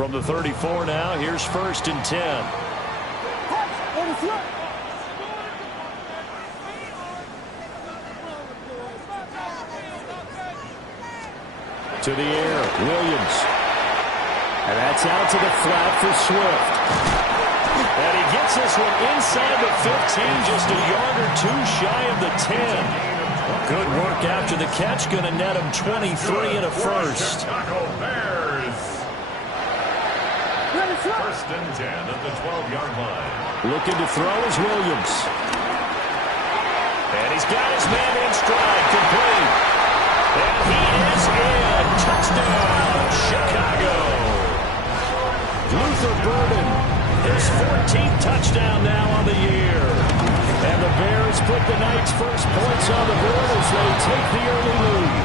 From the 34 now, here's 1st and 10. To the air, Williams. And that's out to the flat for Swift. And he gets this one inside the 15, just a yard or two shy of the 10. Good work after the catch, going to net him 23 and a first. First and 10 at the 12-yard line. Looking to throw is Williams. And he's got his man in stride, complete. And he is in. Touchdown, Chicago. Luther Burden, his 14th touchdown now on the year. And the Bears put the Knights' first points on the board as they take the early lead.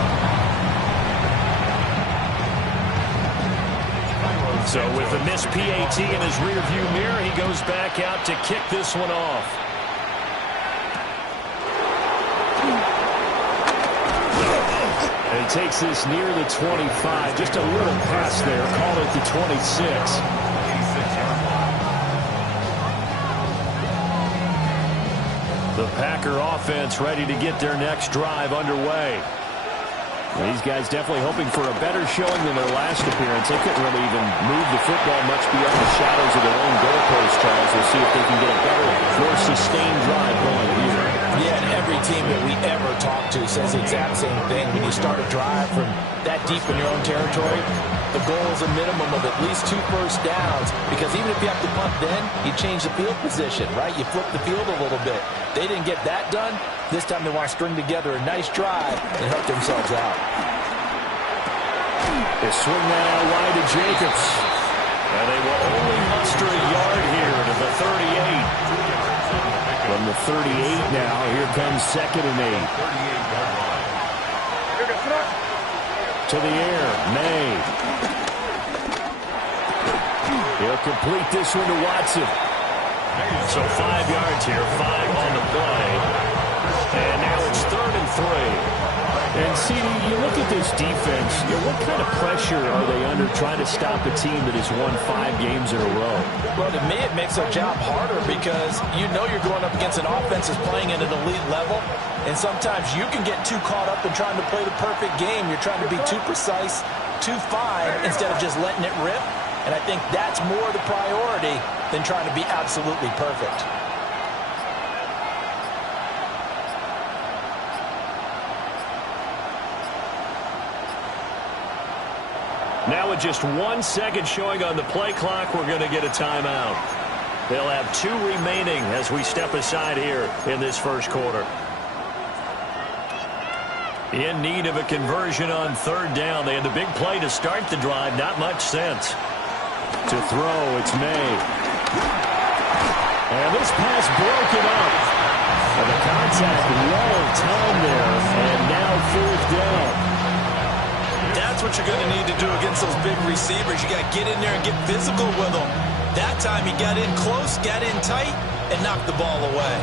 So with the missed PAT in his rearview mirror, he goes back out to kick this one off. And he takes this near the 25. Just a little pass there. Call it the 26. The Packer offense ready to get their next drive underway. These guys definitely hoping for a better showing than their last appearance. They couldn't really even move the football much beyond the shadows of their own goalpost, Charles. We'll see if they can get a better, more sustained drive going here. Yeah, and every team that we ever talk to says the exact same thing. When you start a drive from that deep in your own territory, the goal is a minimum of at least 2 first downs, because even if you have to punt then, you change the field position, right? You flip the field a little bit. They didn't get that done. This time they want to string together a nice drive and help themselves out. They swing that out wide to Jacobs. And they will only muster a yard here to the 38. From the 38 now, here comes 2nd and 8. To the air, May. He'll complete this one to Watson. So 5 yards here, 5 on the play. And now it's 3rd and 3. And, CD, you look at this defense, what kind of pressure are they under trying to stop a team that has won 5 games in a row? Well, to me, it makes their job harder because you know you're going up against an offense that's playing at an elite level, and sometimes you can get too caught up in trying to play the perfect game. You're trying to be too precise, too fine, instead of just letting it rip. And I think that's more the priority than trying to be absolutely perfect. Now with just 1 second showing on the play clock, we're going to get a timeout. They'll have 2 remaining as we step aside here in this first quarter. In need of a conversion on 3rd down. They had the big play to start the drive. Not much sense. To throw, it's May. And this pass broken up. And the contact well timed there. And now 4th down. That's what you're going to need to do against those big receivers. You got to get in there and get physical with them. That time he got in close, got in tight, and knocked the ball away.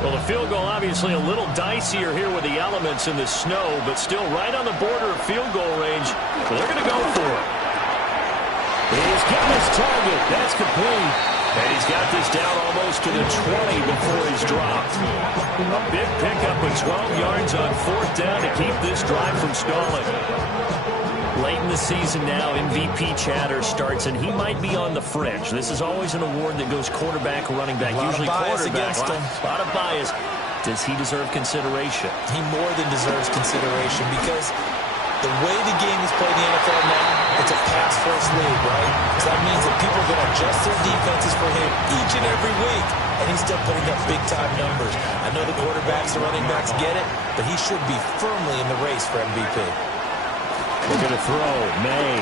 Well, the field goal obviously a little dicier here with the elements in the snow, but still right on the border of field goal range. So they're going to go for it. He's got his target. That's complete. And he's got this down almost to the 20 before he's dropped. A big pickup of 12 yards on 4th down to keep this drive from stalling. Late in the season now, MVP chatter starts, and he might be on the fringe. This is always an award that goes quarterback, running back, usually quarterback. A lot of bias. Does he deserve consideration? He more than deserves consideration because the way the game is played in the NFL now, it's a pass-first league, right? So that means that people are going to adjust their defenses for him each and every week, and he's still putting up big-time numbers. I know the quarterbacks, the running backs get it, but he should be firmly in the race for MVP. We're going to throw. May.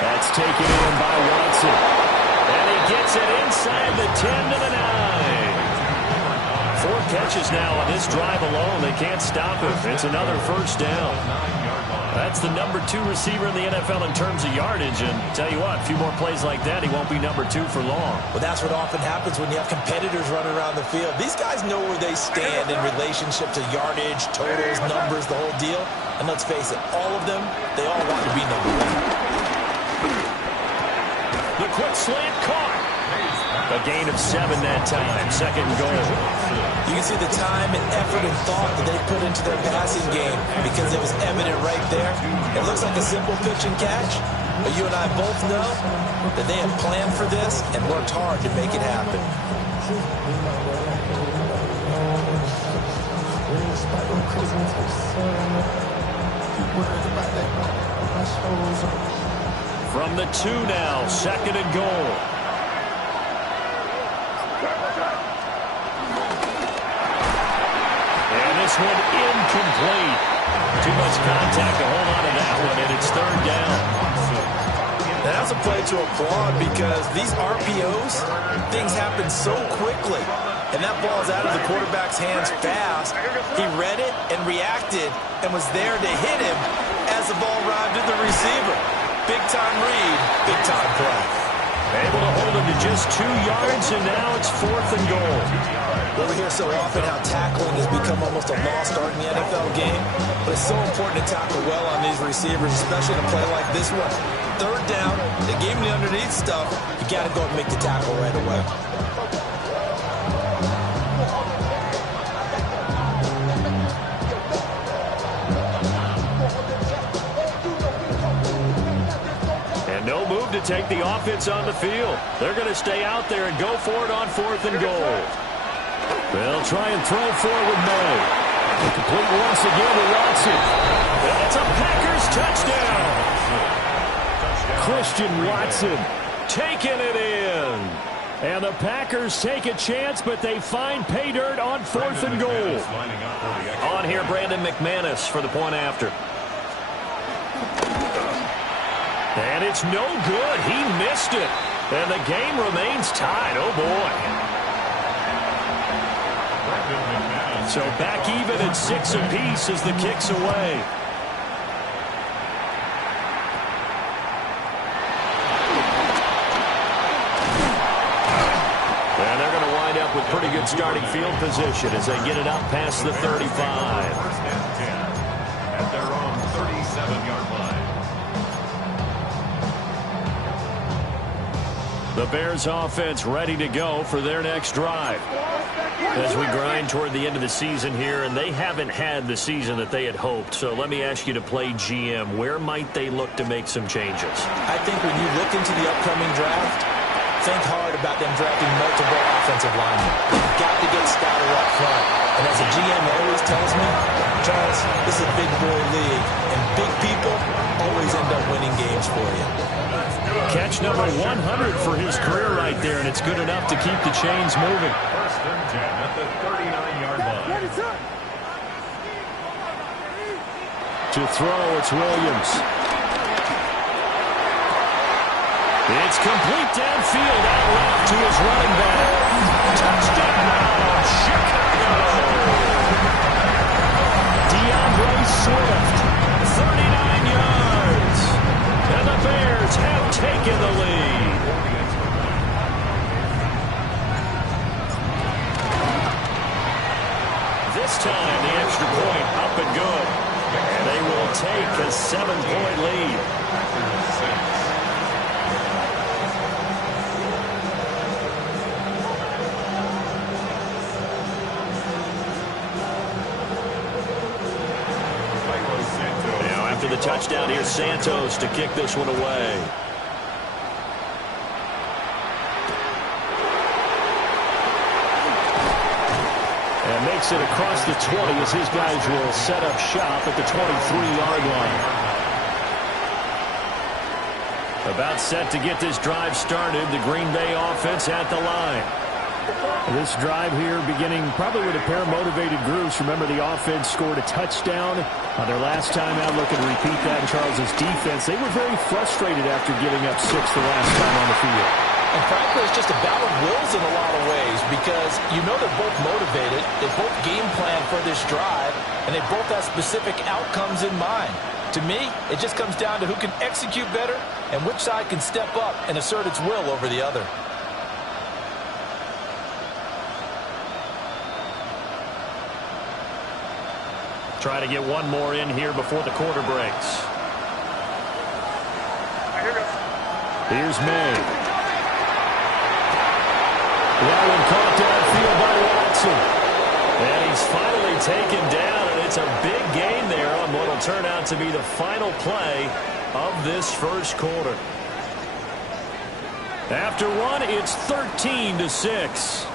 That's taken in by Watson. And he gets it inside the 10 to the 9. 4 catches now on this drive alone. They can't stop him. It's another 1st down. That's the number 2 receiver in the NFL in terms of yardage. And tell you what, a few more plays like that, he won't be number 2 for long. Well, that's what often happens when you have competitors running around the field. These guys know where they stand in relationship to yardage, totals, numbers, the whole deal. And let's face it, all of them, they all want to be number 1. The quick slant caught. A gain of 7 that time. Second and goal. You can see the time and effort and thought that they put into their passing game because it was evident right there. It looks like a simple pitch and catch, but you and I both know that they have planned for this and worked hard to make it happen. From the 2 now, second and goal. And this one incomplete. Too much contact to hold on to that one, and it's third down. Now, that's a play to applaud because these RPOs, things happen so quickly. And that ball's out of the quarterback's hands fast. He read it and reacted and was there to hit him as the ball arrived at the receiver. Big-time read, big-time play. Able to hold him to just 2 yards, and now it's fourth and goal. Well, we hear so often how tackling has become almost a lost art in the NFL game, but it's so important to tackle well on these receivers, especially in a play like this one. Third down, they gave him the underneath stuff. You got to go and make the tackle right away. No move to take the offense on the field. They're going to stay out there and go for it on fourth and goal. They'll try and throw forward May. Complete once again to Watson. That's a Packers touchdown. Christian Watson taking it in. And the Packers take a chance, but they find pay dirt on fourth and goal. On here, Brandon McManus for the point after. And it's no good. He missed it. And the game remains tied. Oh, boy. So back even at 6 apiece as the kick's away. And they're going to wind up with pretty good starting field position as they get it up past the 35. First and 10 at their own 37-yard line. The Bears offense ready to go for their next drive. As we grind toward the end of the season here, and they haven't had the season that they had hoped. So let me ask you to play GM. Where might they look to make some changes? I think when you look into the upcoming draft, think hard about them drafting multiple offensive linemen. You've got to get stouter up front. And as a GM always tells me, Charles, this is a big boy league, and big people always end up winning games for you. Catch number 100 for his career right there, and it's good enough to keep the chains moving. First and 10 at the 39-yard line. To throw, it's Williams. It's complete downfield, out left to his running back. Touchdown, Chicago! DeAndre Swift, 39 yards. And the Bears have taken the lead. This time, the extra point up and good. And they will take a 7-point lead. The touchdown here, Santos to kick this one away. And makes it across the 20 as his guys will set up shop at the 23-yard line. About set to get this drive started. The Green Bay offense at the line. This drive here beginning probably with a pair of motivated groups. Remember, the offense scored a touchdown on their last time out. Looking to repeat that in Charles's defense. They were very frustrated after giving up 6 the last time on the field. And frankly, it's just a battle of wills in a lot of ways because you know they're both motivated. They both game plan for this drive, and they both have specific outcomes in mind. To me, it just comes down to who can execute better and which side can step up and assert its will over the other. Try to get one more in here before the quarter breaks. Here's May. That one caught downfield by Watson. And he's finally taken down, and it's a big gain there on what will turn out to be the final play of this first quarter. After one, it's 13-6.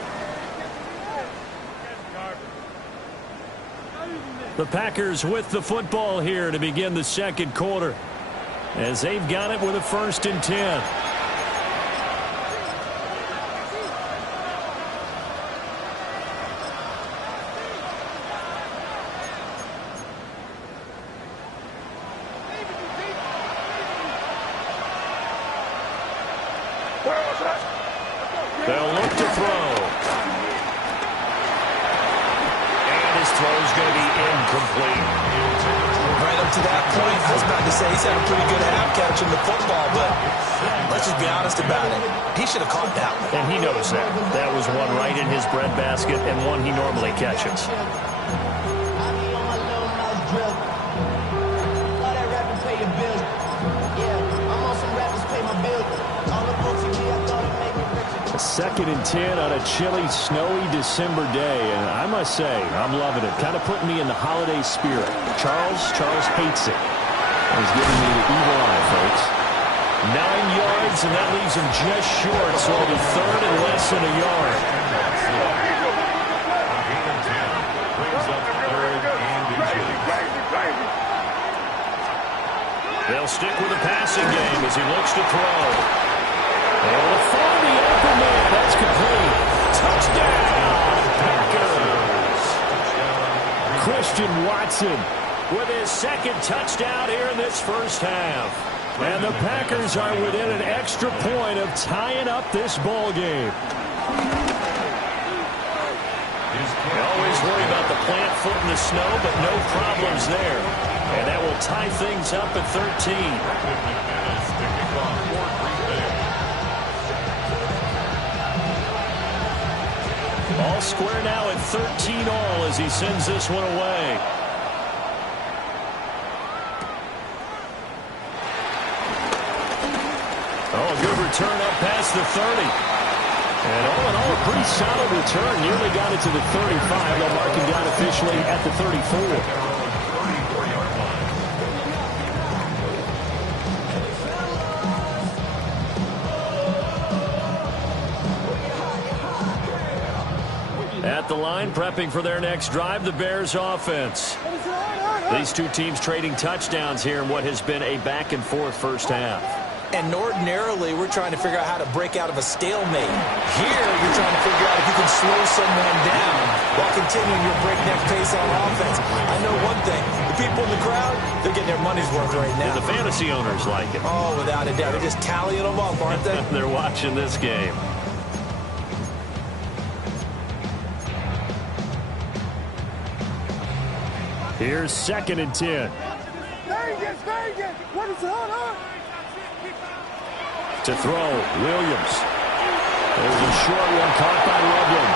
The Packers with the football here to begin the second quarter, as they've got it with a 1st and 10. They'll look to throw. And his throw is going to be incomplete. Right up to that point, I was about to say he's had a pretty good half catching the football, but let's just be honest about it. He should have caught that one. And he knows that. That was one right in his breadbasket and one he normally catches. Second and 10 on a chilly, snowy December day, and I must say, I'm loving it. Kind of putting me in the holiday spirit. Charles hates it. He's giving me the evil eye, folks. 9 yards, and that leaves him just short, so it'll be 3rd and less than a yard. They'll stick with the passing game as he looks to throw. Able to find the open man. That's complete. Touchdown, Packers. Christian Watson with his 2nd touchdown here in this first half. And the Packers are within an extra point of tying up this ball game. You always worry about the plant foot in the snow, but no problems there. And that will tie things up at 13. All square now at 13 all as he sends this one away. Oh, a good return up past the 30. And all in all, a pretty solid return. Nearly got it to the 35. They'll mark him down officially at the 34. At the line, prepping for their next drive, the Bears offense. These two teams trading touchdowns here in what has been a back-and-forth first half. And ordinarily, we're trying to figure out how to break out of a stalemate. Here, you're trying to figure out if you can slow someone down while continuing your breakneck pace on offense. I know one thing. The people in the crowd, they're getting their money's worth right now. And the fantasy owners like it. Oh, without a doubt. They're just tallying them up, aren't they? They're watching this game. Here's 2nd and 10. What is going on? To throw, Williams. There's a short one caught by Loveland.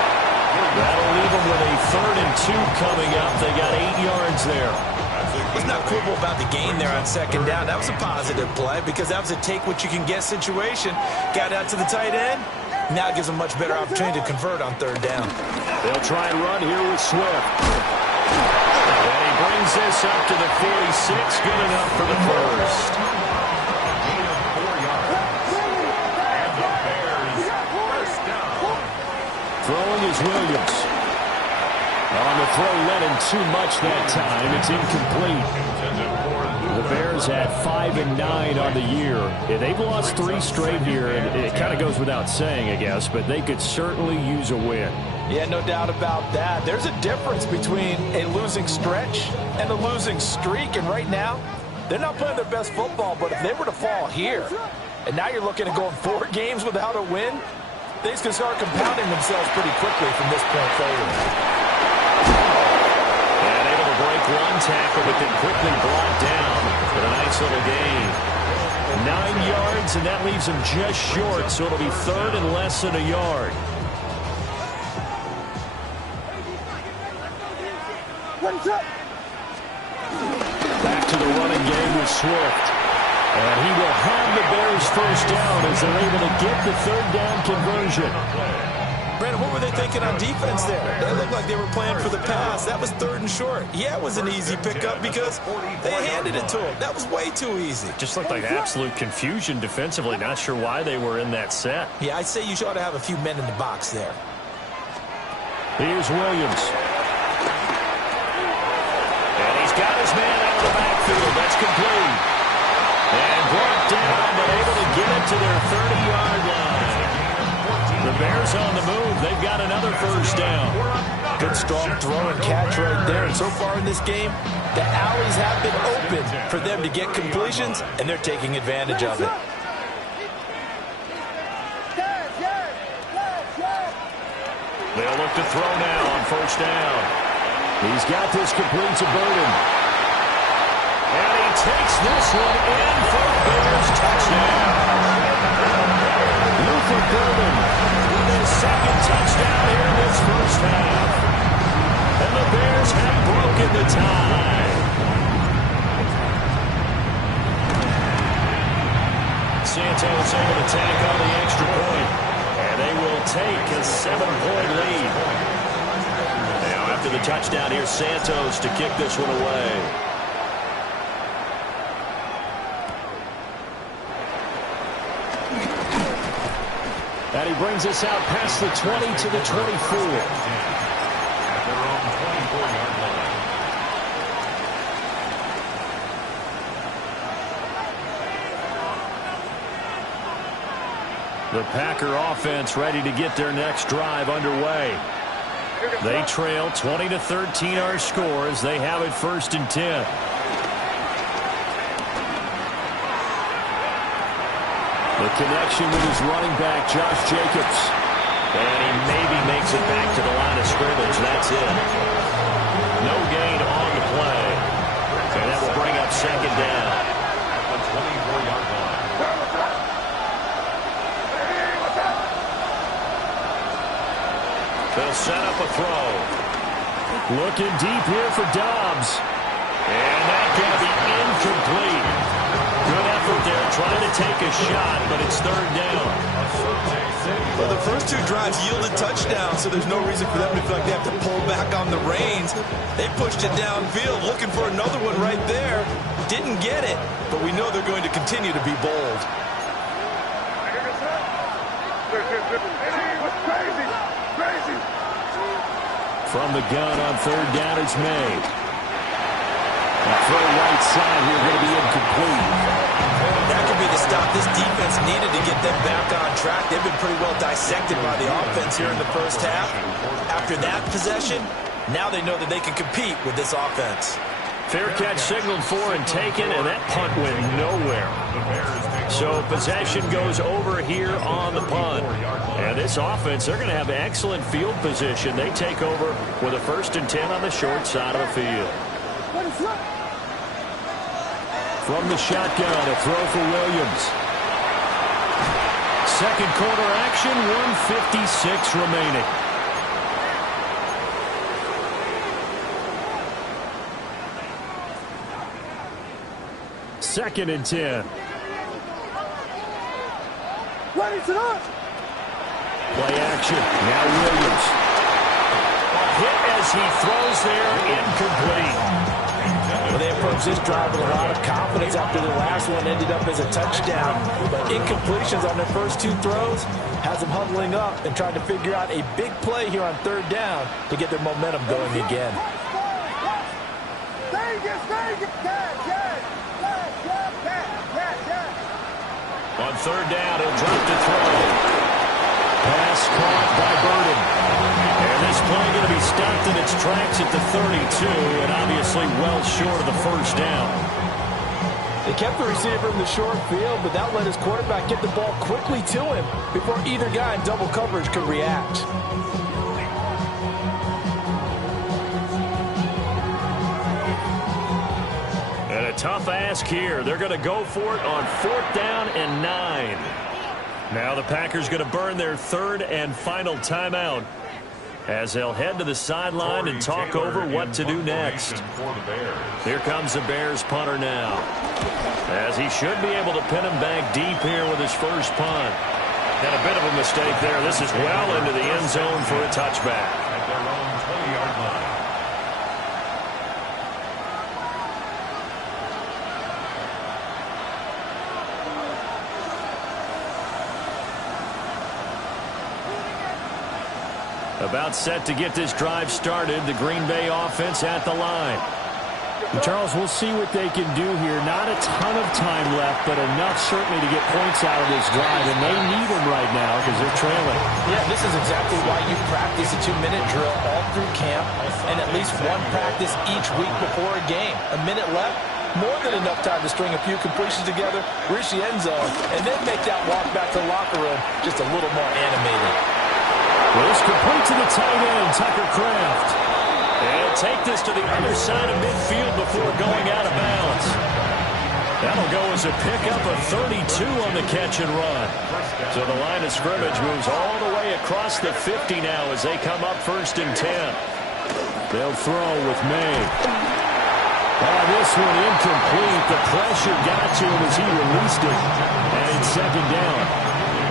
That'll leave them with a 3rd and 2 coming up. They got 8 yards there. Let's not quibble about the gain there on 2nd down. That was a positive play because that was a take-what-you-can-get situation. Got out to the tight end. Now it gives them a much better opportunity to convert on 3rd down. They'll try and run here with Swift. And he brings this up to the 46. Good enough for the first. Throwing is Williams. On the throw, led him too much that time. It's incomplete. The Bears had 5 and 9 on the year. They've lost 3 straight here, and it kind of goes without saying, I guess, but they could certainly use a win. Yeah, no doubt about that. There's a difference between a losing stretch and a losing streak, and right now, they're not playing their best football, but if they were to fall here, and now you're looking at going 4 games without a win, things can start compounding themselves pretty quickly from this point forward. tackle, but then quickly brought down. But a nice little gain. 9 yards, and that leaves him just short, so it'll be third and less than a yard. Back to the running game with Swift. And he will have the Bears first down as they're able to get the third down conversion. Brandon, what were they thinking on defense there? They looked like they were playing for the pass. That was third and short. Yeah, it was an easy pickup because they handed it to him. That was way too easy. Just looked like absolute confusion defensively. Not sure why they were in that set. Yeah, I'd say you ought to have a few men in the box there. Here's Williams. And he's got his man out of the backfield. That's complete. And brought down, but able to get it to their 30-yard line. The Bears on the move. They've got another first down. Good, strong throw and catch right there. And so far in this game, the alleys have been open for them to get completions, and they're taking advantage of it. They'll look to throw now on first down. He's got this complete to Burden. And he takes this one in for the Bears touchdown. Luther Burden with his second touchdown here in this first half. And the Bears have broken the tie. Santos able to tack on the extra point. And they will take a 7-point lead. Now after the touchdown, here's Santos to kick this one away. And he brings us out past the 20 to the 24. The Packer offense ready to get their next drive underway. They trail 20-13 our score as they have it first and 10. The connection with his running back, Josh Jacobs. And he maybe makes it back to the line of scrimmage. That's it. No gain on the play. And that will bring up second down. They'll set up a throw. Looking deep here for Dobbs. And that's going to be incomplete. Good effort there, trying to take a shot, but it's third down. Well, the first two drives yielded touchdowns, so there's no reason for them to feel like they have to pull back on the reins. They pushed it downfield, looking for another one right there. Didn't get it, but we know they're going to continue to be bold. From the gun on third down, it's made. The throw right side here going to be incomplete. That could be the stop this defense needed to get them back on track. They've been pretty well dissected by the offense here in the first half. After that possession, now they know that they can compete with this offense. Fair catch signaled for and taken, and that punt went nowhere. So possession goes over here on the punt. And this offense, they're going to have excellent field position. They take over with a first and 10 on the short side of the field. From the shotgun, a throw for Williams. Second quarter action, 1:56 remaining. Second and 10. Play action. Now Williams. Hit as he throws there, incomplete. Well, they approached this drive with a lot of confidence after the last one ended up as a touchdown. But incompletions on their first two throws has them huddling up and trying to figure out a big play here on third down to get their momentum going again. On third down, he'll drop to throw. Pass caught by Burden. And this play going to be stopped in its tracks at the 32, and obviously well short of the first down. They kept the receiver in the short field, but that let his quarterback get the ball quickly to him before either guy in double coverage could react. tough ask here. They're going to go for it on 4th down and 9. Now the Packers going to burn their 3rd and final timeout as they'll head to the sideline and talk over what to do next. Here comes the Bears punter now, as he should be able to pin him back deep here with his first punt. And a bit of a mistake there. This is well into the end zone for a touchback. At their own 20-yard line. About set to get this drive started. The Green Bay offense at the line. And Charles, we'll see what they can do here. Not a ton of time left, but enough certainly to get points out of this drive. And they need them right now because they're trailing. Yeah, this is exactly why you practice a 2-minute drill all through camp and at least one practice each week before a game. A minute left, more than enough time to string a few completions together, reach the end zone, and then make that walk back to the locker room just a little more animated. Well, it's complete to the tight end, Tucker Kraft. And take this to the other side of midfield before going out of bounds. That'll go as a pickup of 32 on the catch and run. So the line of scrimmage moves all the way across the 50 now as they come up 1st and 10. They'll throw with May. This one incomplete. The pressure got to him as he released it. And it's 2nd down.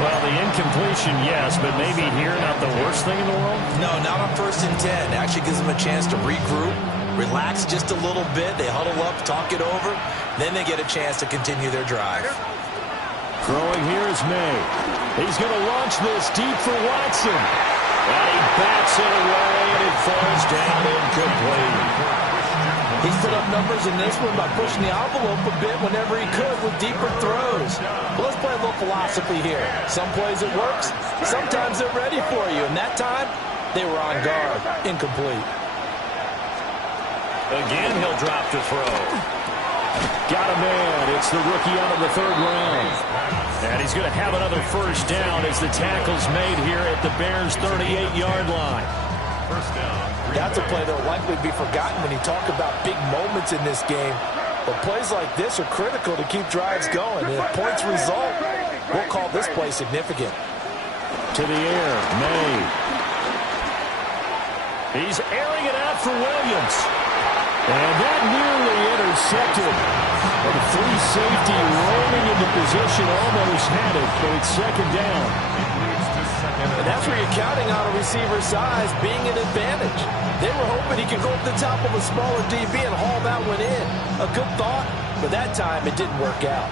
Well, the incompletion, yes, but maybe here not the worst thing in the world? No, not on 1st and 10. Actually gives them a chance to regroup, relax just a little bit. They huddle up, talk it over. Then they get a chance to continue their drive. Throwing here is May. He's going to launch this deep for Watson. And he bats it away, and it falls down incomplete. He's put up numbers in this one by pushing the envelope a bit whenever he could with deeper throws. But let's play a little philosophy here. Some plays it works, sometimes they're ready for you. And that time, they were on guard. Incomplete. Again, he'll drop to throw. Got a man. It's the rookie out of the 3rd round. And he's going to have another 1st down as the tackle's made here at the Bears' 38-yard line. 1st down. That's a play that will likely be forgotten when you talk about big moments in this game. But plays like this are critical to keep drives going. And if points result, we'll call this play significant. To the air, May. He's airing it out for Williams. And that nearly intercepted. And the free safety rolling into position, almost had it, but it's 2nd down. And that's where you're counting on a receiver's size being an advantage. They were hoping he could go up the top of a smaller DB and haul that one in. A good thought, but that time it didn't work out.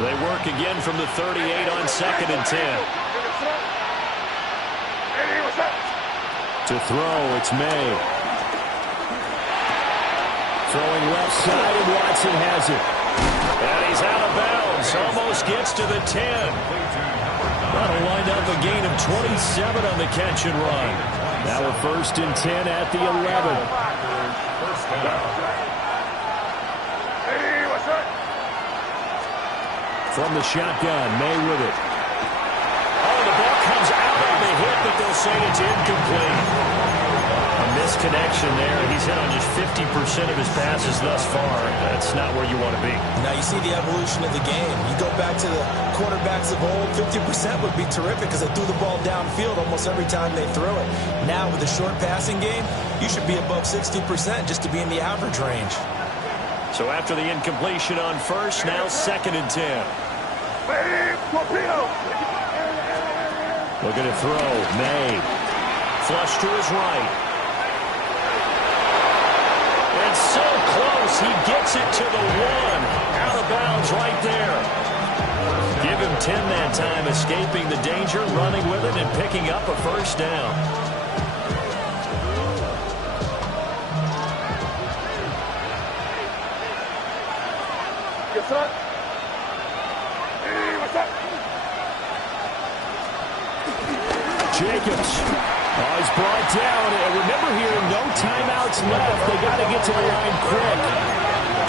They work again from the 38 on 2nd and 10. To throw, it's May. Throwing left side, and Watson has it. And he's out of bounds. Almost gets to the 10. That'll wind up a gain of 27 on the catch and run. Now a 1st and 10 at the 11. From the shotgun, May with it. Oh, the ball comes out on the hit, but they'll say it's incomplete. A misconnection there. He's hit on just 50% of his passes thus far. That's not where you want to be. Now you see the evolution of the game. You go back to the quarterbacks of old, 50% would be terrific because they threw the ball downfield almost every time they threw it. Now with the short passing game, you should be above 60% just to be in the average range. So after the incompletion on 1st, now 2nd and 10. Looking to throw, May. Flush to his right. And so close, he gets it to the 1. Out of bounds right there. Give him 10 that time, escaping the danger, running with it, and picking up a 1st down. Yes, sir. Jacobs. Oh, he's brought down. And remember here, no timeouts left. They got to get to the line quick.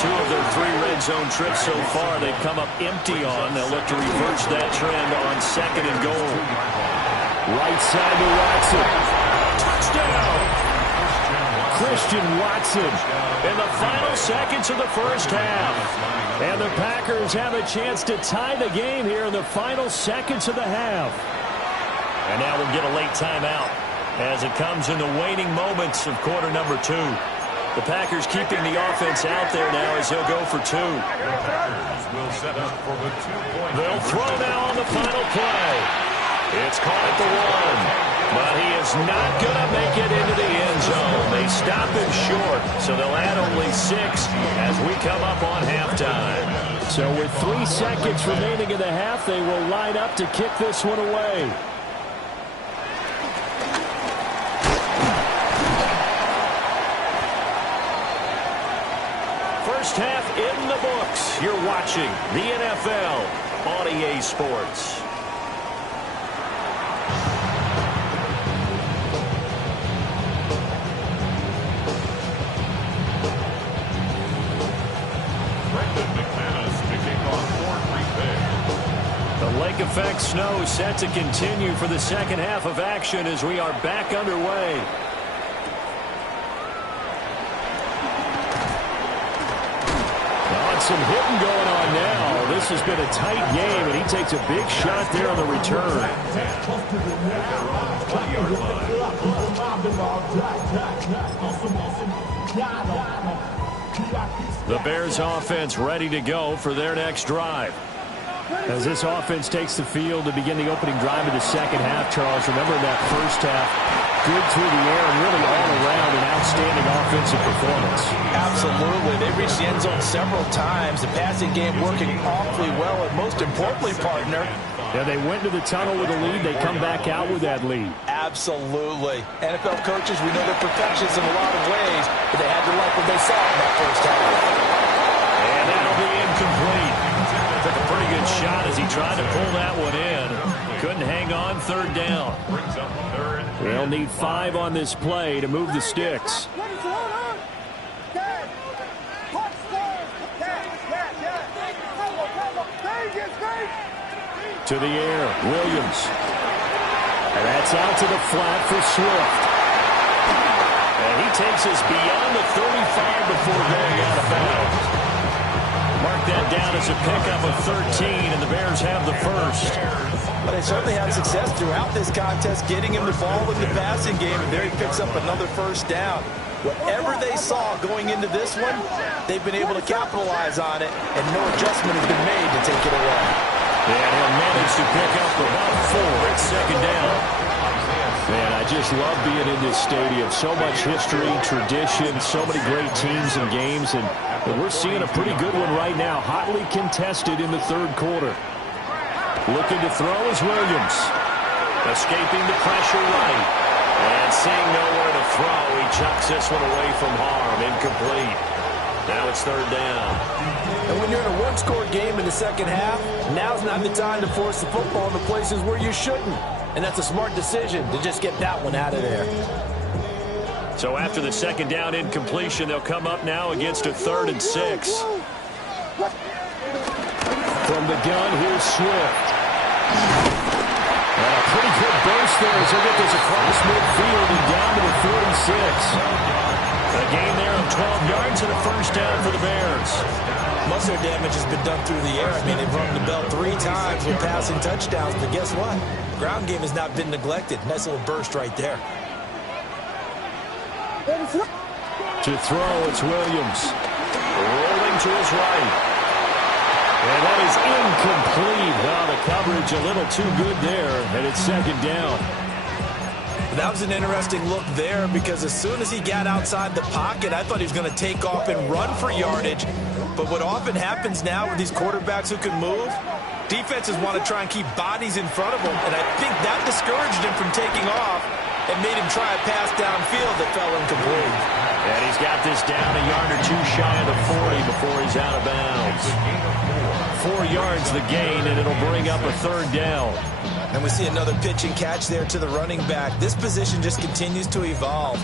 2 of their 3 red zone trips so far, they've come up empty on. They'll look to reverse that trend on 2nd and goal. Right side to Watson. Touchdown! Christian Watson. In the final seconds of the first half. And the Packers have a chance to tie the game here in the final seconds of the half. And now we'll get a late timeout as it comes in the waning moments of quarter number 2. The Packers keeping the offense out there now as he'll go for 2. The Packers will set up for the 2-point. They'll throw now on the final play. It's caught at the 1, but he is not going to make it into the end zone. They stop him short, so they'll add only 6 as we come up on halftime. So with 3 seconds remaining in the half, they will line up to kick this one away. First half in the books. You're watching the NFL on EA Sports. The lake effect snow set to continue for the second half of action as we are back underway. Some hitting going on now. This has been a tight game, and he takes a big shot there on the return. The Bears offense ready to go for their next drive. As this offense takes the field to begin the opening drive of the second half, Charles, remember that first half, good through the air and really all around an outstanding offensive performance. Absolutely. They reached the end zone several times. The passing game working awfully well, and most importantly, partner, yeah, they went to the tunnel with a lead. They come back out with that lead. Absolutely. NFL coaches, we know they're perfectionists in a lot of ways, but they had to like what they saw in that first half. And it'll be incomplete. Took a pretty good shot as he tried to pull that one in. Couldn't hang on, third down. They'll need 5 on this play to move the sticks. To the air, Williams. And that's out to the flat for Swift. And he takes us beyond the 35 before going out of bounds. Mark that down as a pickup of 13, and the Bears have the first. But they certainly had success throughout this contest, getting him the ball in the passing game, and there he picks up another first down. Whatever they saw going into this one, they've been able to capitalize on it, and no adjustment has been made to take it away. And he'll manage to pick up about 4 at second down. Man, I just love being in this stadium. So much history, tradition, so many great teams and games, and we're seeing a pretty good one right now, hotly contested in the third quarter. Looking to throw is Williams. Escaping the pressure right. And seeing nowhere to throw, he chucks this one away from harm. Incomplete. Now it's third down. And when you're in a one-score game in the second half, now's not the time to force the football in the places where you shouldn't. And that's a smart decision to just get that one out of there. So after the second down incompletion, they'll come up now against a 3rd and 6. From the gun, here's Swift. And a pretty good burst there as he'll get this across midfield and down to the 46. A gain there of 12 yards and a first down for the Bears. Most of their damage has been done through the air. I mean, they've rung the bell 3 times with passing touchdowns, but guess what? Ground game has not been neglected. Nice little burst right there. To throw, it's Williams. Rolling to his right. And that is incomplete. Well, the coverage a little too good there, and it's second down. That was an interesting look there because as soon as he got outside the pocket, I thought he was going to take off and run for yardage. But what often happens now with these quarterbacks who can move, defenses want to try and keep bodies in front of them, and I think that discouraged him from taking off and made him try a pass downfield that fell incomplete. And he's got this down a yard or 2 shy of the 40 before he's out of bounds. 4 yards the gain, and it'll bring up a third down. And we see another pitch and catch there to the running back. This position just continues to evolve.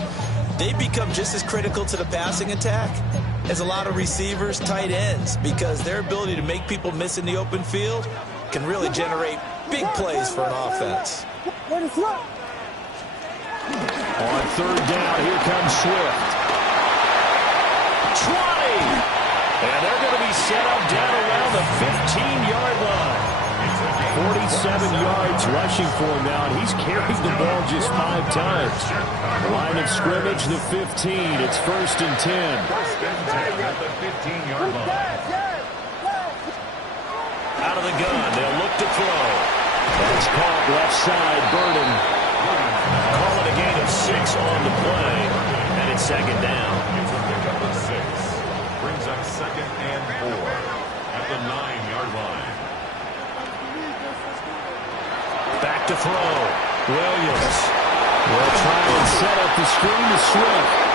They become just as critical to the passing attack as a lot of receivers, tight ends, because their ability to make people miss in the open field can really generate big plays for an offense. On third down, here comes Swift. And they're going to be set up down around the 15-yard line. 47 yards rushing for him now, and he's carried the ball just 5 times. Line of scrimmage, the 15. It's 1st and 10. At the 15-yard line. Out of the gun, they'll look to throw. That's caught left side, Burden. Call it a gain of 6 on the play, and it's 2nd down. It's a pickup of 6. Brings up 2nd and 4 at the 9-yard line. Back to throw. Williams will try and set up the screen to Swift.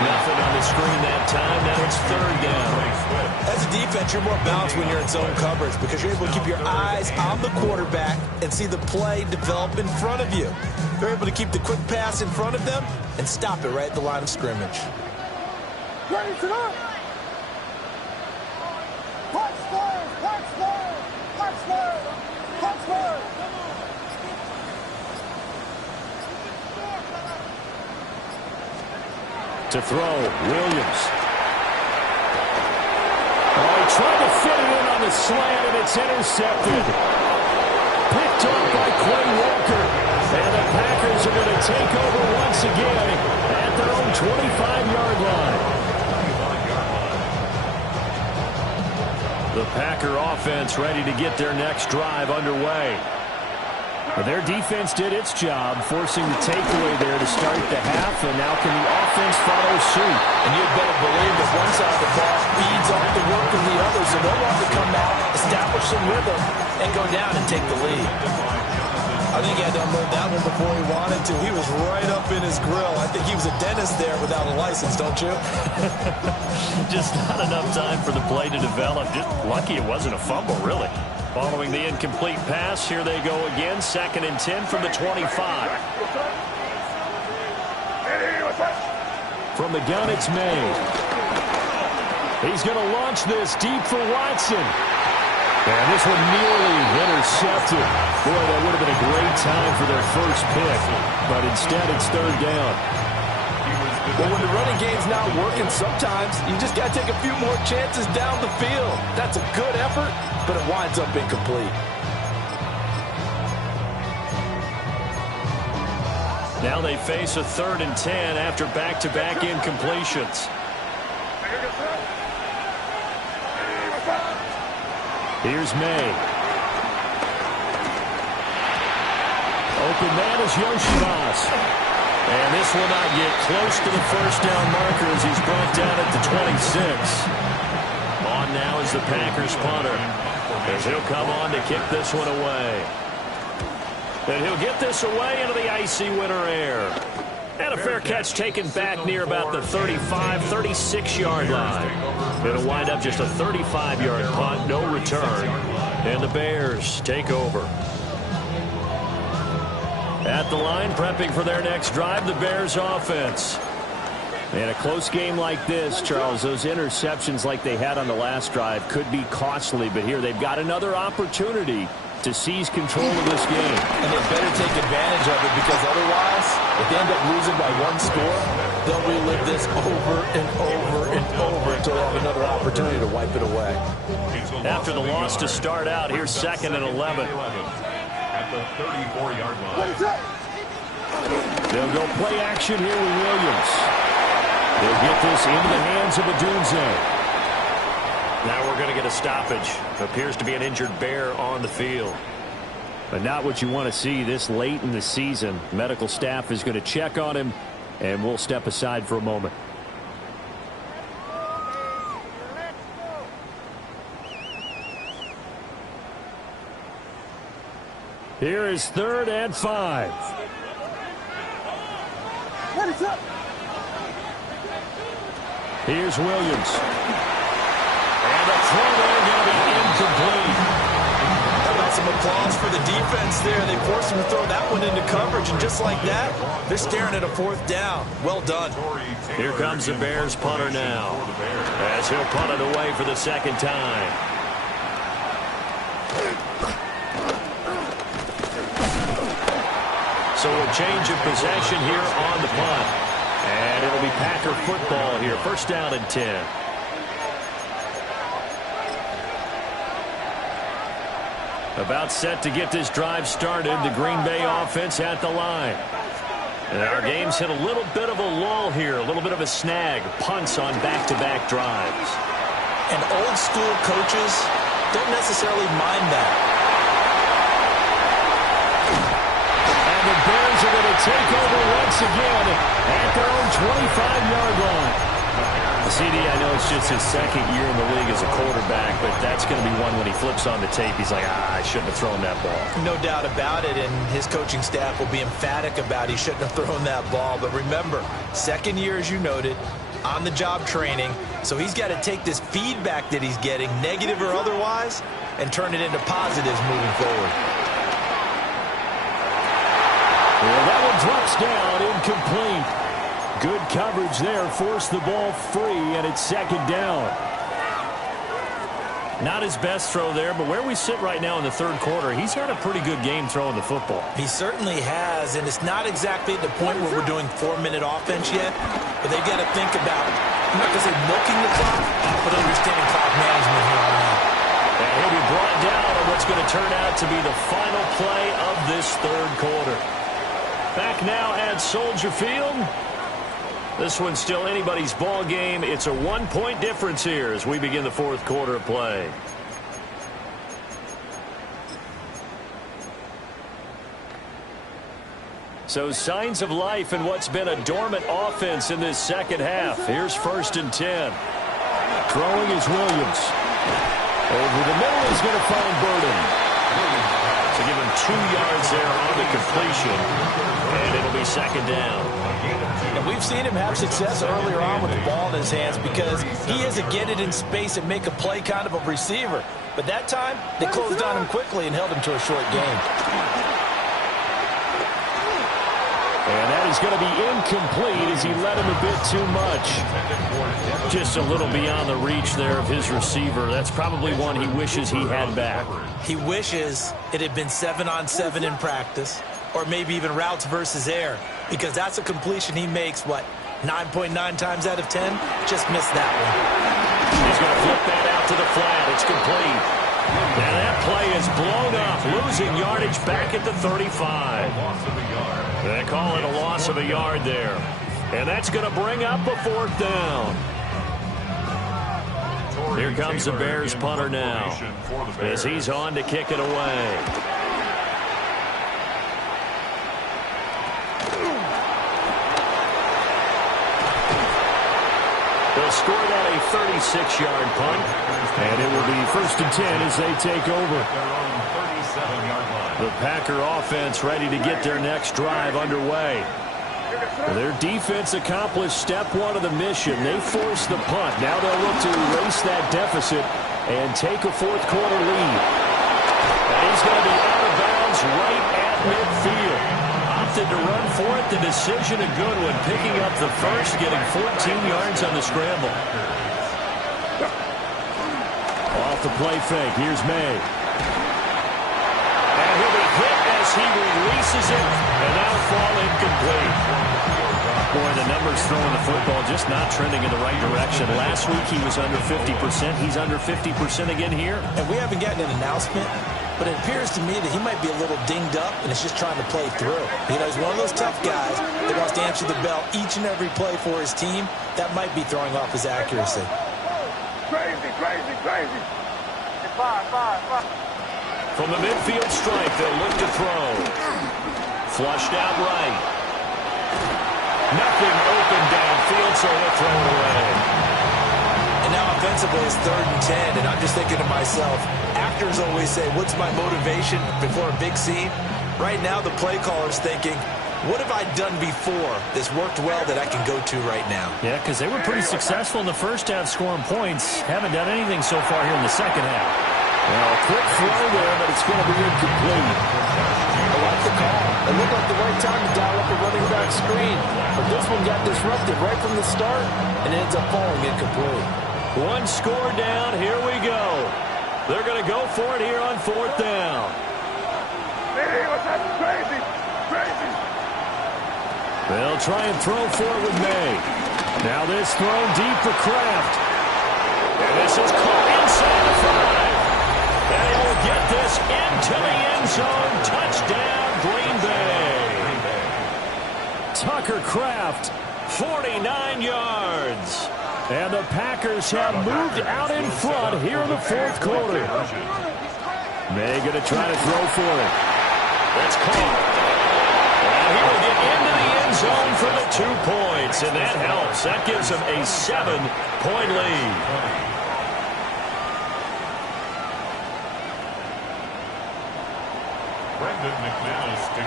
Nothing on the screen that time. Now it's 3rd down. As a defense, you're more balanced when you're in zone coverage because you're able to keep your eyes on the quarterback and see the play develop in front of you. You're able to keep the quick pass in front of them and stop it right at the line of scrimmage. To throw, Williams. Oh, he tried to fit it in on the slant, and it's intercepted. Picked off by Quay Walker. And the Packers are going to take over once again at their own 25-yard line. The Packer offense ready to get their next drive underway. Their defense did its job, forcing the takeaway there to start the half, and now can the offense follow suit? And you'd better believe that one side of the ball feeds off the work of the other, so they'll want to come out, establish some rhythm, and go down and take the lead. I think he had to unload that one before he wanted to. He was right up in his grill. I think he was a dentist there without a license, don't you? Just not enough time for the play to develop. Just lucky it wasn't a fumble, really. Following the incomplete pass, here they go again. 2nd and 10 from the 25. From the gun, it's May. He's going to launch this deep for Watson. And this one nearly intercepted. Boy, that would have been a great time for their first pick. But instead, it's 3rd down. Well, when the running game's not working, sometimes you just got to take a few more chances down the field. That's a good effort, but it winds up incomplete. Now they face a 3rd and 10 after back-to-back incompletions. Here's May. Open man is Yoshibas. And this will not get close to the 1st down marker as he's brought down at the 26. On now is the Packers punter, as he'll come on to kick this one away. And he'll get this away into the icy winter air. And a fair catch taken back near about the 35, 36-yard line. It'll wind up just a 35-yard punt, no return. And the Bears take over. At the line, prepping for their next drive, the Bears offense. And a close game like this, Charles, those interceptions like they had on the last drive could be costly, but here they've got another opportunity to seize control of this game. And they better take advantage of it, because otherwise, if they end up losing by 1 score, they'll relive this over and over and over until they have another opportunity to wipe it away. After the loss to start out, here's 2nd and 11. At the 34-yard line. They'll go play action here with Williams. They'll get this into the hands of Adunze. Now we're going to get a stoppage. Appears to be an injured Bear on the field. But not what you want to see this late in the season. Medical staff is going to check on him, and we'll step aside for a moment. Here is 3rd and 5. Here's Williams. And the throw there going to be incomplete. How about some applause for the defense there? They forced him to throw that one into coverage, and just like that, they're staring at a 4th down. Well done. Here comes the Bears punter now, as he'll punt it away for the 2nd time. So a change of possession here on the punt. And it'll be Packer football ball here. First down and 10. About set to get this drive started. The Green Bay offense at the line. And our game's hit a little bit of a lull here, a little bit of a snag. Punts on back-to-back drives. And old-school coaches don't necessarily mind that. And the Bears are going to take over once again at their own 25-yard line. CD, I know it's just his second year in the league as a quarterback, but that's going to be one when he flips on the tape. He's like, I shouldn't have thrown that ball. No doubt about it, and his coaching staff will be emphatic about he shouldn't have thrown that ball. But remember, second year, as you noted, on-the-job training, so he's got to take this feedback that he's getting, negative or otherwise, and turn it into positives moving forward. Well, that one drops down, incomplete. Good coverage there, forced the ball free, and it's second down. Not his best throw there, but where we sit right now in the third quarter, he's had a pretty good game throwing the football. He certainly has, and it's not exactly at the point where we're doing 4-minute offense yet, but they've got to think about, I'm not going to say milking the clock, but understanding clock management here on out. And he'll be brought down on what's going to turn out to be the final play of this third quarter. Back now at Soldier Field. This one's still anybody's ball game. It's a 1-point difference here as we begin the fourth quarter of play. So signs of life in what's been a dormant offense in this second half. Here's first and 10. Throwing is Williams. Over the middle is going to find Burden. To give him 2 yards there on the completion. And it'll be second down. And we've seen him have success earlier on with the ball in his hands because he is a get it in space and make a play kind of a receiver. But that time, they closed on him quickly and held him to a short game. And that is going to be incomplete as he led him a bit too much. Just a little beyond the reach there of his receiver. That's probably one he wishes he had back. He wishes it had been 7-on-7 in practice, or maybe even routes versus air, because that's a completion he makes, 9.9 times out of 10? Just missed that one. He's going to flip that out to the flat. It's complete. And that play is blown up, losing yardage back at the 35. They call it a loss of a yard there. And that's going to bring up a fourth down. Here comes the Bears punter now as he's on to kick it away. They'll score that a 36-yard punt. And it will be first and 10 as they take over. The Packer offense ready to get their next drive underway. Their defense accomplished step one of the mission. They forced the punt. Now they'll look to erase that deficit and take a fourth quarter lead. And he's going to be out of bounds right at midfield. Opted to run for it. The decision a good one. Picking up the first, getting 14 yards on the scramble. Off the play fake. Here's May. And he'll be hit as he releases it. And that'll fall incomplete. Boy, the numbers throwing the football just not trending in the right direction. Last week he was under 50%. He's under 50% again here. And we haven't gotten an announcement, but it appears to me that he might be a little dinged up and is just trying to play through. You know, he's one of those tough guys that wants to answer the bell each and every play for his team. That might be throwing off his accuracy. Crazy. From the midfield stripe, they'll look to throw. Flushed out right. Nothing open downfield, so he'll throw it away. And now offensively it's 3rd and 10, and I'm just thinking to myself, actors always say, what's my motivation before a big scene? Right now the play caller's thinking, what have I done before that's worked well that I can go to right now? Yeah, because they were pretty successful in the first half scoring points. Haven't done anything so far here in the second half. Well, a quick throw there, but it's going to be incomplete. I like the call. It looked like the right time to dial up a running back screen. But this one got disrupted right from the start and ends up falling incomplete. One score down. Here we go. They're going to go for it here on 4th down. Hey, what's that? Crazy. They'll try and throw for it with May. Now this thrown deep for Kraft. And this is caught inside the 5. And he'll get this into the end zone. Touchdown, Green Bay. Tucker Kraft, 49 yards. and the Packers have moved out in front here in the fourth quarter. May going to try to throw for it. That's caught. And he will get into the end zone for the 2 points, and that helps. That gives him a 7-point lead.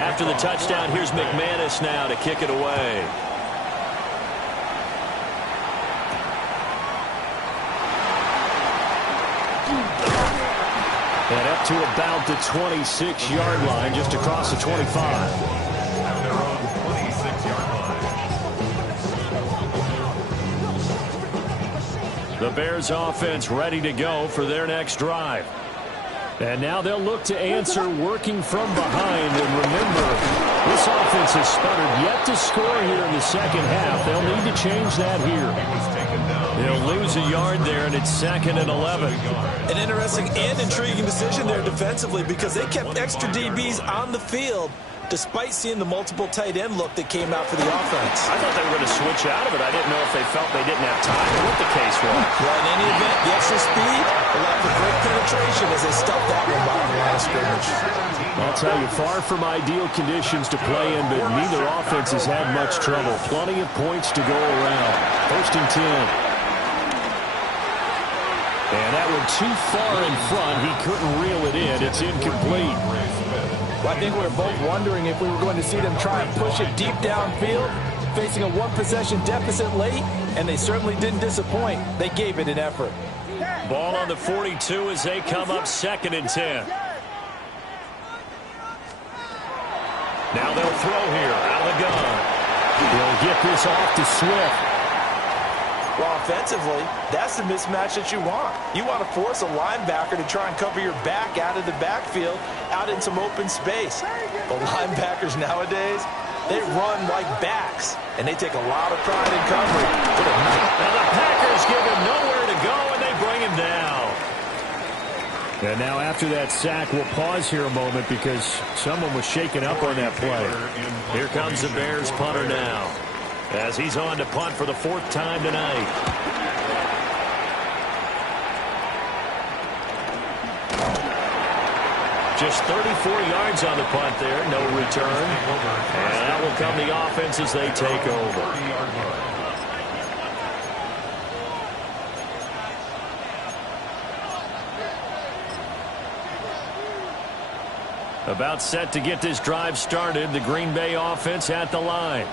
After the touchdown, here's McManus now to kick it away. And up to about the 26-yard line, just across the 25. At their own 26-yard line. The Bears offense ready to go for their next drive. And now they'll look to answer working from behind. And remember, this offense has sputtered yet to score here in the second half. They'll need to change that here. They'll lose a yard there, and it's 2nd and 11. An interesting and intriguing decision there defensively because they kept extra DBs on the field despite seeing the multiple tight end look that came out for the offense. I thought they were going to switch out of it. I didn't know if they felt they didn't have time or what the case was. Well, in any event, the extra speed allowed for great penetration as they stuffed that one by the line of scrimmage. I'll tell you, far from ideal conditions to play in, but neither offense has had much trouble. Plenty of points to go around. 1st and 10. And that one too far in front. He couldn't reel it in. It's incomplete. Well, I think we were both wondering if we were going to see them try and push it deep downfield, facing a one-possession deficit late, and they certainly didn't disappoint. They gave it an effort. Ball on the 42 as they come up 2nd and 10. Now they'll throw here out of the gun. They'll get this off to Swift. Well, offensively, that's the mismatch that you want. You want to force a linebacker to try and cover your back out of the backfield, out in some open space. The linebackers nowadays, they run like backs, and they take a lot of pride in covering. Now the Packers give him nowhere to go, and they bring him down. And now after that sack, we'll pause here a moment because someone was shaken up on that play. Here comes the Bears punter now, as he's on to punt for the 4th time tonight. Just 34 yards on the punt there, no return. And that will come the offense as they take over. About set to get this drive started. The Green Bay offense at the line.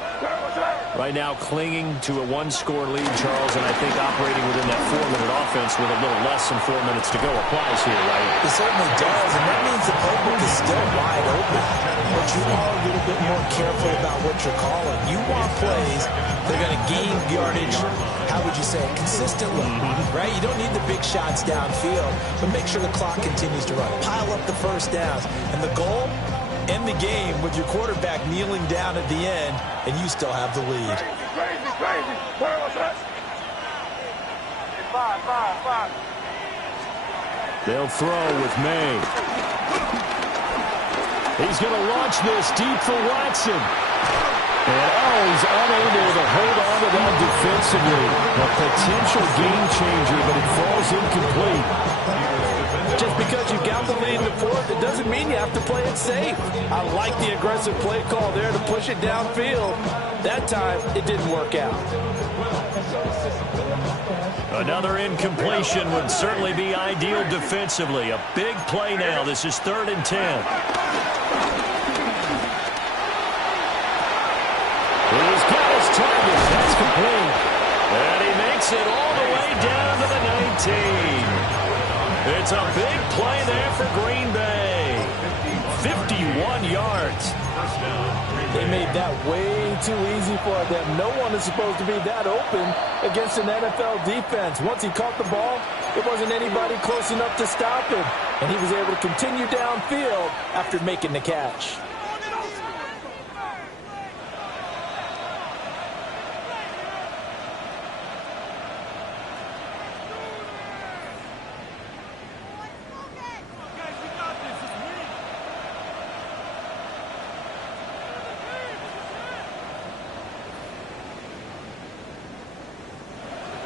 Right now clinging to a 1-score lead, Charles, and I think operating within that 4-minute offense with a little less than 4 minutes to go applies here, right? It certainly does, and that means the playbook is still wide open. But you are a little bit more careful about what you're calling. You want plays that are going to gain yardage, how would you say it, consistently, right? You don't need the big shots downfield, but make sure the clock continues to run. Pile up the first downs. And the goal, end the game with your quarterback kneeling down at the end, and you still have the lead. Crazy. Where was that? 5. They'll throw with May. He's going to launch this deep for Watson. And, he's unable to hold on to that defensively. A potential game changer, but it falls incomplete. Just because you got the lead in the 4th, it doesn't mean you have to play it safe. I like the aggressive play call there to push it downfield. That time, it didn't work out. Another incompletion would certainly be ideal defensively. A big play now. This is 3rd and 10. He's got his target. That's complete. And he makes it all the way down to the 19. It's a big play there for Green Bay. 51 yards. They made that way too easy for them. No one is supposed to be that open against an NFL defense. Once he caught the ball, there wasn't anybody close enough to stop him. And he was able to continue downfield after making the catch.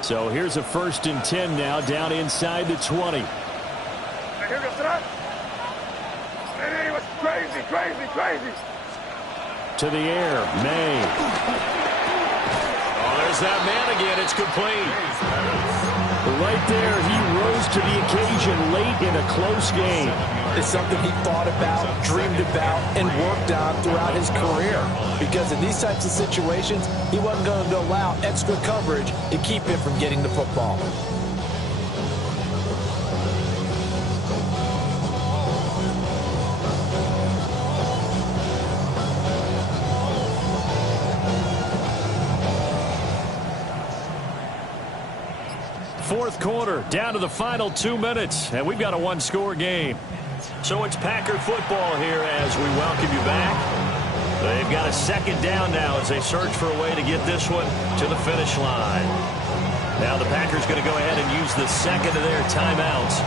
So here's a 1st and 10 now, down inside the 20. Here goes that. It was crazy, crazy, crazy. To the air, May. Oh, there's that man again. It's complete. Right there, he rose to the occasion late in a close game. It's something he thought about, dreamed about, and worked on throughout his career. Because in these types of situations, he wasn't going to allow extra coverage to keep him from getting the football. Fourth quarter, down to the final 2 minutes, and we've got a one-score game. So it's Packer football here as we welcome you back. They've got a 2nd down now as they search for a way to get this one to the finish line. Now the Packers going to go ahead and use the 2nd of their timeouts.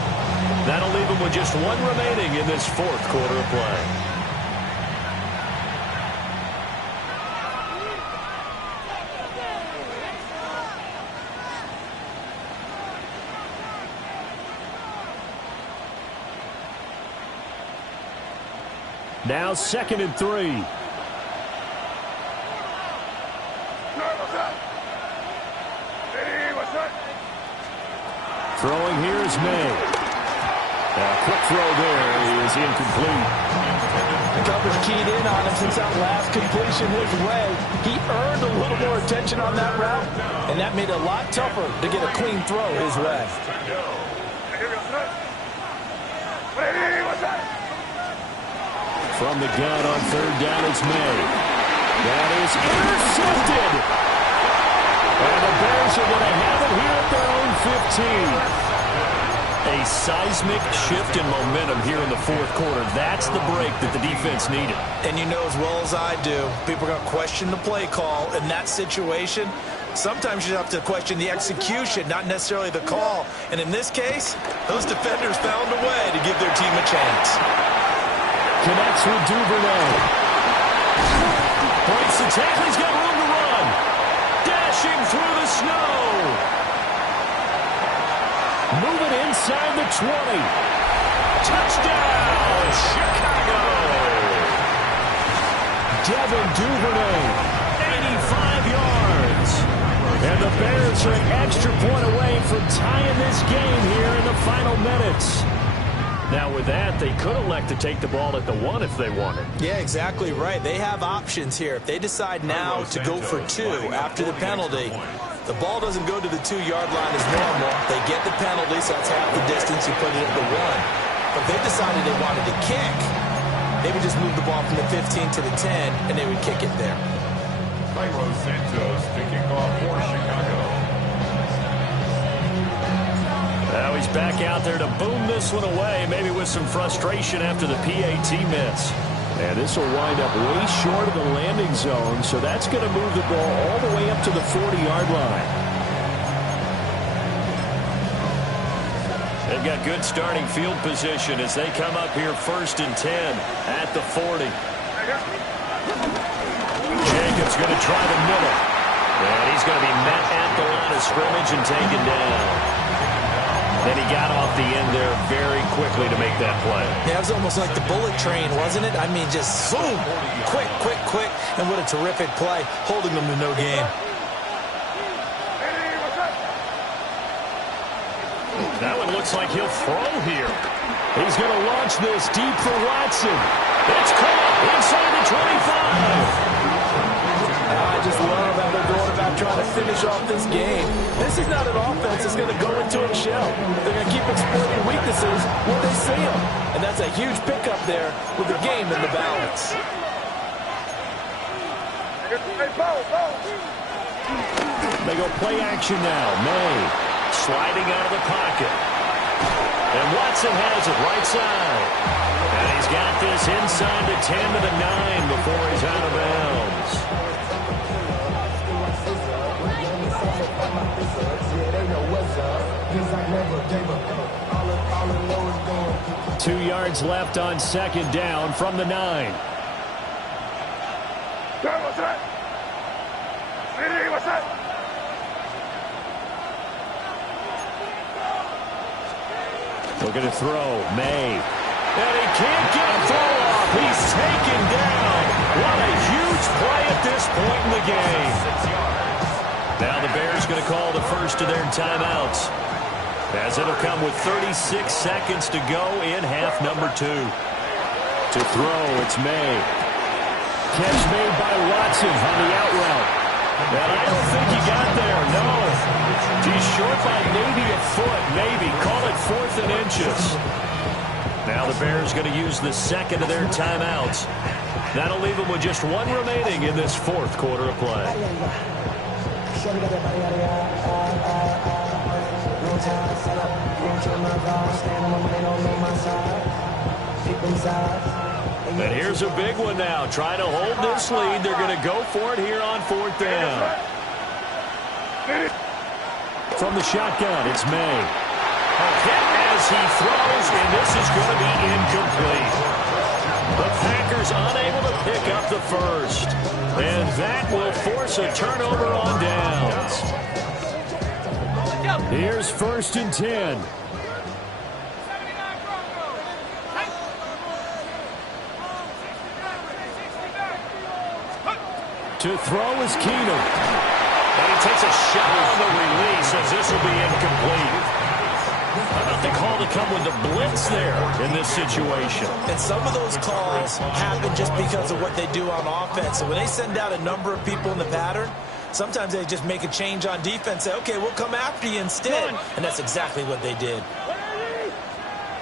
That'll leave them with just 1 remaining in this 4th quarter of play. Now 2nd and 3. Throwing here is May. A quick throw there is incomplete. The coverage keyed in on him since that last completion his way. He earned a little more attention on that route, and that made it a lot tougher to get a clean throw his way. From the gun on 3rd down, it's May. That is intercepted. And the Bears are going to have it here at their own 15. A seismic shift in momentum here in the 4th quarter. That's the break that the defense needed. And you know as well as I do, people are going to question the play call in that situation. Sometimes you have to question the execution, not necessarily the call. And in this case, those defenders found a way to give their team a chance. Connects with Duvernay. Breaks the tackle. He's got room to run. Dashing through the snow. Moving inside the 20. Touchdown, Chicago. Devin Duvernay. 85 yards. And the Bears are an extra point away from tying this game here in the final minutes. Now with that, they could elect to take the ball at the 1 if they wanted. Yeah, exactly right. They have options here. If they decide now to go for 2 after the penalty, the ball doesn't go to the 2-yard line as normal. They get the penalty, so that's half the distance. You put it at the 1. But if they decided they wanted to kick, they would just move the ball from the 15 to the 10, and they would kick it there. Cairo Santos picking off for Chicago. Now he's back out there to boom this one away, maybe with some frustration after the PAT miss. And this will wind up way short of the landing zone, so that's going to move the ball all the way up to the 40-yard line. They've got good starting field position as they come up here 1st and 10 at the 40. Jacobs going to try the middle. And he's going to be met at the line of scrimmage and taken down. Then he got off the end there very quickly to make that play. Yeah, it was almost like the bullet train, wasn't it? I mean, just boom, quick, quick, quick. And what a terrific play, holding them to no gain. That one looks like he'll throw here. He's going to launch this deep for Watson. It's caught inside the 25. I just love how they're going about trying to finish off this game. This is not an offense that's going to go into a shell. They're going to keep exploiting weaknesses when they see them. And that's a huge pickup there with the game in the balance. They go play action now. May sliding out of the pocket. And Watson has it right side. And he's got this inside the 10 to the 9 before he's out of bounds. 2 yards left on 2nd down from the 9. Looking to throw. May. And he can't get a throw off. He's taken down. What a huge play at this point in the game. Now the Bears going to call the first of their timeouts, as it'll come with 36 seconds to go in half number 2. To throw, it's May. Catch made by Watson on the out route. And I don't think he got there, no. He's short by maybe a foot, maybe. Call it 4th and inches. Now the Bears going to use the second of their timeouts. That'll leave them with just one remaining in this 4th quarter of play. And here's a big one now. Trying to hold this lead. They're going to go for it here on 4th down. From the shotgun, it's May. A hit as he throws, and this is going to be incomplete. The Packers unable to pick up the first. And that will force a turnover on downs. Here's 1st and 10. To throw is Keenum. And he takes a shot on the release as this will be incomplete. How about the call to come with the blitz there in this situation? And some of those calls happen just because of what they do on offense. So when they send out a number of people in the pattern, sometimes they just make a change on defense, say, okay, we'll come after you instead. And that's exactly what they did.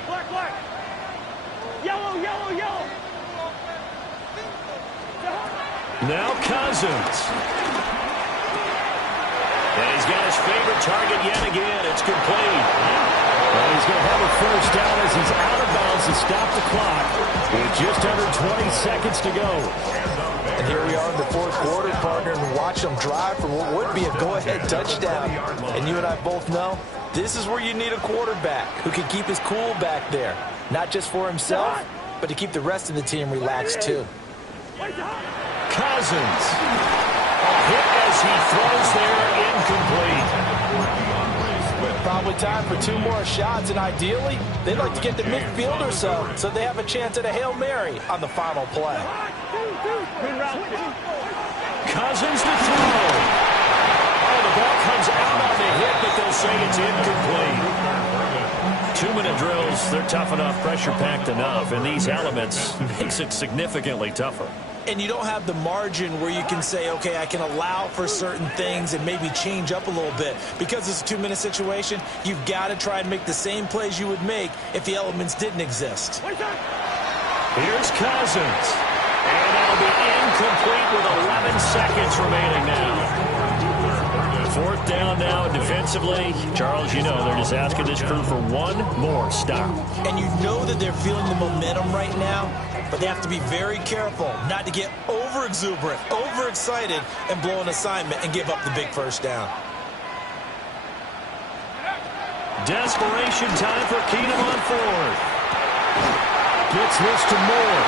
Black, black. Yellow, yellow, yellow. Now Cousins. And he's got his favorite target yet again. It's complete. Well, he's going to have a first down as he's out of bounds to stop the clock with just under 20 seconds to go. And here we are in the 4th quarter, partner, and watch them drive for what would be a go-ahead touchdown. And you and I both know this is where you need a quarterback who can keep his cool back there, not just for himself, but to keep the rest of the team relaxed too. Cousins. A hit as he throws there, incomplete. Probably time for 2 more shots, and ideally, they'd like to get to midfield or so they have a chance at a Hail Mary on the final play. Cousins to throw. Oh, the ball comes out on the hit, but they'll say it's incomplete. 2-minute drills, they're tough enough, pressure-packed enough, and these elements makes it significantly tougher. And you don't have the margin where you can say, okay, I can allow for certain things and maybe change up a little bit. Because it's a 2-minute situation, you've got to try and make the same plays you would make if the elements didn't exist. Here's Cousins. And that'll be incomplete with 11 seconds remaining now. 4th down now defensively. Charles, you know they're just asking this crew for one more stop. And you know that they're feeling the momentum right now, but they have to be very careful not to get over-exuberant, overexcited, and blow an assignment and give up the big first down. Desperation time for Keenum on 4th. Gets this to Moore.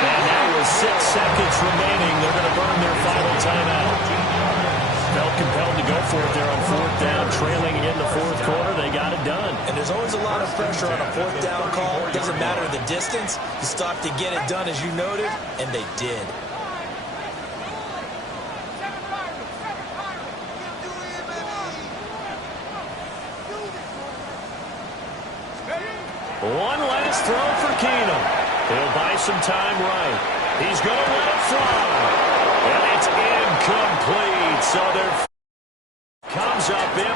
And now with 6 seconds remaining, they're going to burn their final timeout. Felt compelled to go for it there on 4th down, trailing in the 4th quarter. They got it done. And there's always a lot of pressure on a 4th down call. It doesn't matter the distance. You still have to get it done, as you noted, and they did. One last throw for Keenum. He'll buy some time right. He's going to let it fly. And it's incomplete. So there comes up empty.